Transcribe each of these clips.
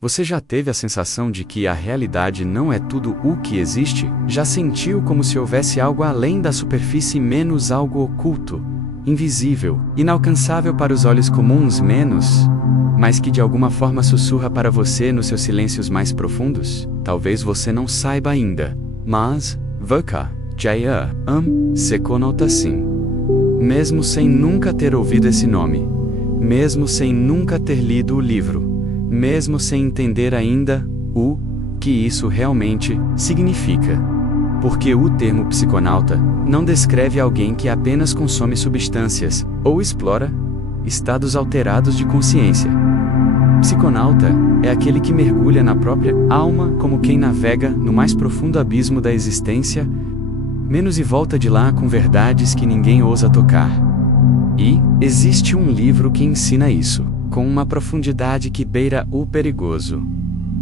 Você já teve a sensação de que a realidade não é tudo o que existe? Já sentiu como se houvesse algo além da superfície, menos algo oculto, invisível, inalcançável para os olhos comuns, mas que de alguma forma sussurra para você nos seus silêncios mais profundos? Talvez você não saiba ainda, mas Vaka Jaya Sekonota sim. Mesmo sem nunca ter ouvido esse nome, mesmo sem nunca ter lido o livro, mesmo sem entender ainda o que isso realmente significa. Porque o termo psiconauta não descreve alguém que apenas consome substâncias ou explora estados alterados de consciência. Psiconauta é aquele que mergulha na própria alma como quem navega no mais profundo abismo da existência, e volta de lá com verdades que ninguém ousa tocar. E existe um livro que ensina isso, com uma profundidade que beira o perigoso.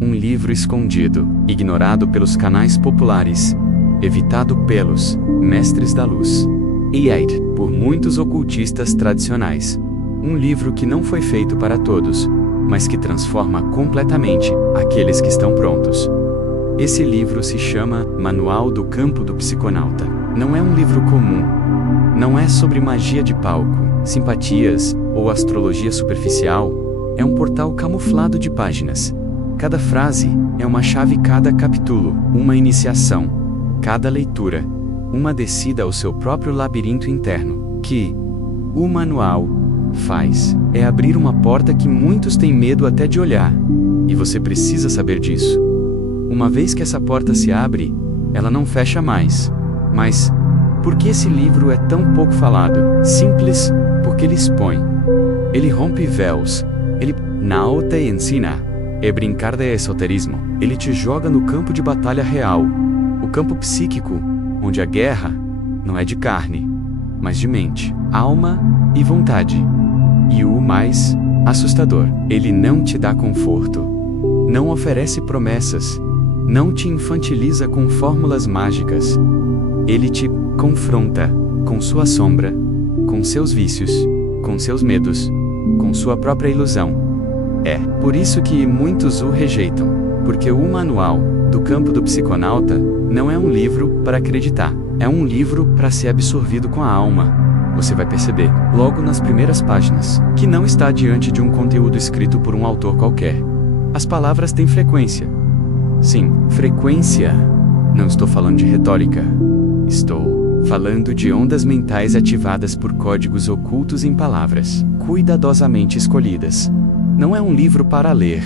Um livro escondido, ignorado pelos canais populares, evitado pelos mestres da luz, e por muitos ocultistas tradicionais. Um livro que não foi feito para todos, mas que transforma completamente aqueles que estão prontos. Esse livro se chama Manual do Campo do Psiconauta. Não é um livro comum. Não é sobre magia de palco, simpatias ou astrologia superficial. É um portal camuflado de páginas. Cada frase é uma chave, cada capítulo, uma iniciação. Cada leitura, uma descida ao seu próprio labirinto interno. Que o manual faz é abrir uma porta que muitos têm medo até de olhar. E você precisa saber disso. Uma vez que essa porta se abre, ela não fecha mais. Mas por que esse livro é tão pouco falado? Simples, porque ele expõe. Ele rompe véus. Ele não te ensina a brincar de esoterismo. Ele te joga no campo de batalha real. O campo psíquico, onde a guerra não é de carne, mas de mente, alma e vontade. E o mais assustador, ele não te dá conforto, não oferece promessas, não te infantiliza com fórmulas mágicas. Ele te confronta com sua sombra, com seus vícios, com seus medos, com sua própria ilusão. É por isso que muitos o rejeitam, porque o Manual do Campo do Psiconauta não é um livro para acreditar, é um livro para ser absorvido com a alma. Você vai perceber, logo nas primeiras páginas, que não está diante de um conteúdo escrito por um autor qualquer. As palavras têm frequência. Sim, frequência. Não estou falando de retórica. Estou falando de ondas mentais ativadas por códigos ocultos em palavras, cuidadosamente escolhidas. Não é um livro para ler.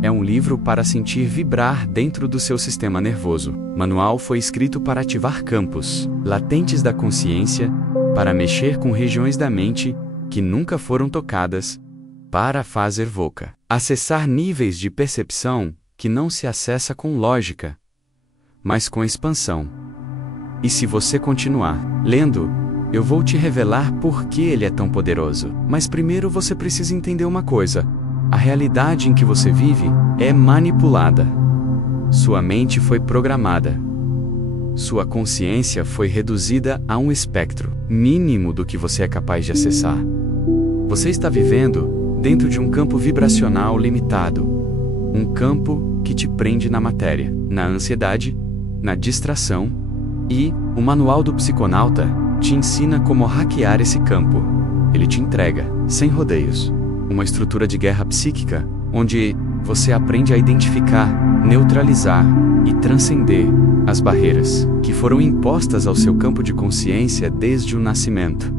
É um livro para sentir vibrar dentro do seu sistema nervoso. Manual foi escrito para ativar campos latentes da consciência, para mexer com regiões da mente que nunca foram tocadas, para fazer voca, acessar níveis de percepção que não se acessa com lógica, mas com expansão. E se você continuar lendo, eu vou te revelar por que ele é tão poderoso. Mas primeiro você precisa entender uma coisa: a realidade em que você vive é manipulada. Sua mente foi programada. Sua consciência foi reduzida a um espectro mínimo do que você é capaz de acessar. Você está vivendo dentro de um campo vibracional limitado. Um campo que te prende na matéria, na ansiedade, na distração. E o Manual do Psiconauta te ensina como hackear esse campo. Ele te entrega, sem rodeios, uma estrutura de guerra psíquica, onde você aprende a identificar, neutralizar e transcender as barreiras que foram impostas ao seu campo de consciência desde o nascimento.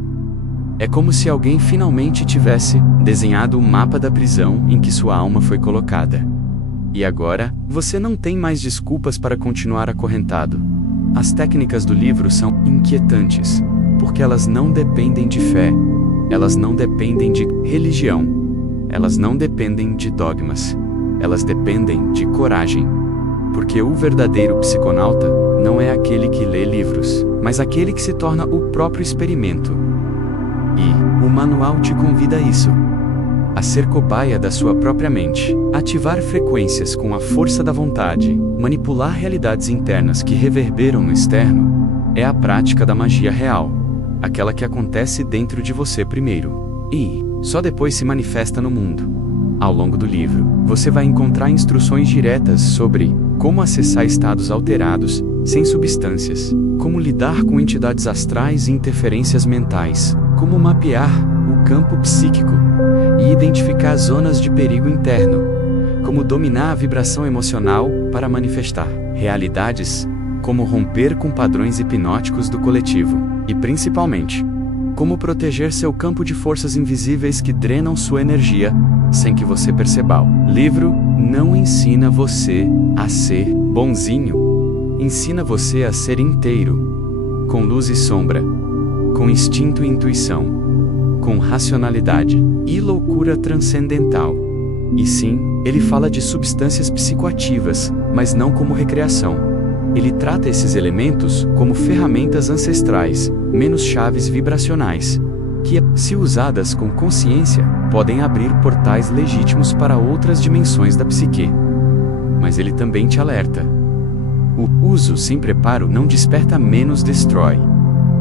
É como se alguém finalmente tivesse desenhado o mapa da prisão em que sua alma foi colocada. E agora, você não tem mais desculpas para continuar acorrentado. As técnicas do livro são inquietantes, porque elas não dependem de fé, elas não dependem de religião, elas não dependem de dogmas, elas dependem de coragem. Porque o verdadeiro psiconauta não é aquele que lê livros, mas aquele que se torna o próprio experimento. E o manual te convida a isso. A ser cobaia da sua própria mente, ativar frequências com a força da vontade, manipular realidades internas que reverberam no externo, é a prática da magia real, aquela que acontece dentro de você primeiro, e só depois se manifesta no mundo. Ao longo do livro, você vai encontrar instruções diretas sobre como acessar estados alterados, sem substâncias, como lidar com entidades astrais e interferências mentais, como mapear o campo psíquico e identificar zonas de perigo interno, como dominar a vibração emocional para manifestar realidades, como romper com padrões hipnóticos do coletivo, e principalmente, como proteger seu campo de forças invisíveis que drenam sua energia, sem que você perceba. O livro não ensina você a ser bonzinho, ensina você a ser inteiro, com luz e sombra, com instinto e intuição, com racionalidade e loucura transcendental. E sim, ele fala de substâncias psicoativas, mas não como recreação. Ele trata esses elementos como ferramentas ancestrais, menos chaves vibracionais, que, se usadas com consciência, podem abrir portais legítimos para outras dimensões da psique. Mas ele também te alerta. O uso sem preparo não desperta, menos destrói.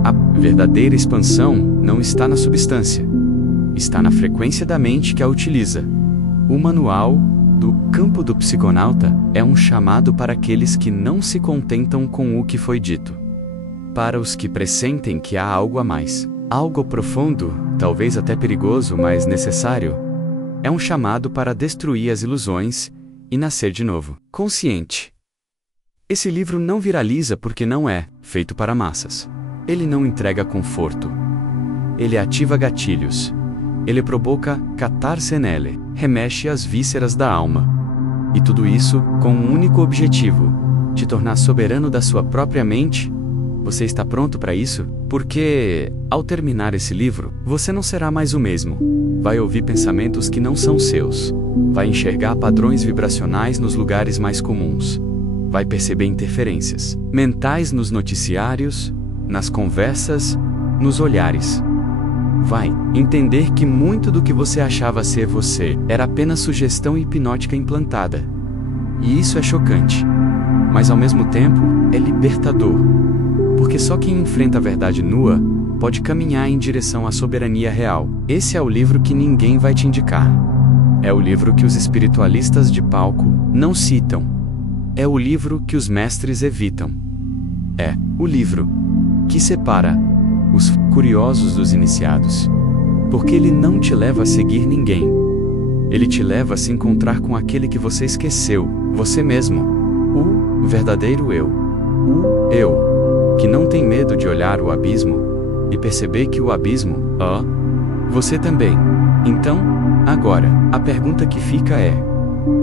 A verdadeira expansão não está na substância, está na frequência da mente que a utiliza. O manual do campo do psiconauta é um chamado para aqueles que não se contentam com o que foi dito. Para os que pressentem que há algo a mais, algo profundo, talvez até perigoso, mas necessário. É um chamado para destruir as ilusões e nascer de novo, consciente. Esse livro não viraliza porque não é feito para massas. Ele não entrega conforto. Ele ativa gatilhos. Ele provoca catarse nele, remexe as vísceras da alma. E tudo isso com um único objetivo: te tornar soberano da sua própria mente. Você está pronto para isso? Porque, ao terminar esse livro, você não será mais o mesmo. Vai ouvir pensamentos que não são seus. Vai enxergar padrões vibracionais nos lugares mais comuns. Vai perceber interferências mentais nos noticiários, nas conversas, nos olhares. Vai entender que muito do que você achava ser você era apenas sugestão hipnótica implantada. E isso é chocante, mas ao mesmo tempo é libertador, porque só quem enfrenta a verdade nua pode caminhar em direção à soberania real. Esse é o livro que ninguém vai te indicar. É o livro que os espiritualistas de palco não citam. É o livro que os mestres evitam. É o livro que separa os curiosos dos iniciados, porque ele não te leva a seguir ninguém. Ele te leva a se encontrar com aquele que você esqueceu, você mesmo, o verdadeiro eu, o eu, que não tem medo de olhar o abismo e perceber que o abismo, você também. Então, agora, a pergunta que fica é: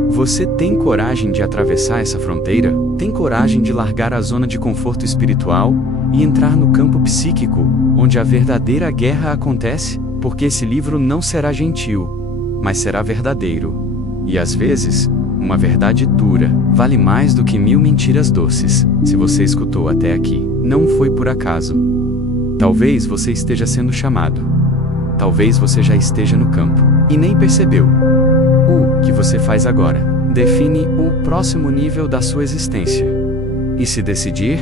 você tem coragem de atravessar essa fronteira? Tem coragem de largar a zona de conforto espiritual e entrar no campo psíquico, onde a verdadeira guerra acontece? Porque esse livro não será gentil, mas será verdadeiro. E às vezes, uma verdade dura vale mais do que 1000 mentiras doces. Se você escutou até aqui, não foi por acaso. Talvez você esteja sendo chamado. Talvez você já esteja no campo e nem percebeu. O que você faz agora define o próximo nível da sua existência. E se decidir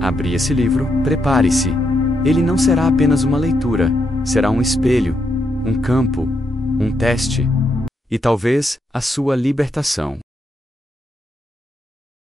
abrir esse livro, prepare-se. Ele não será apenas uma leitura, será um espelho, um campo, um teste e talvez a sua libertação.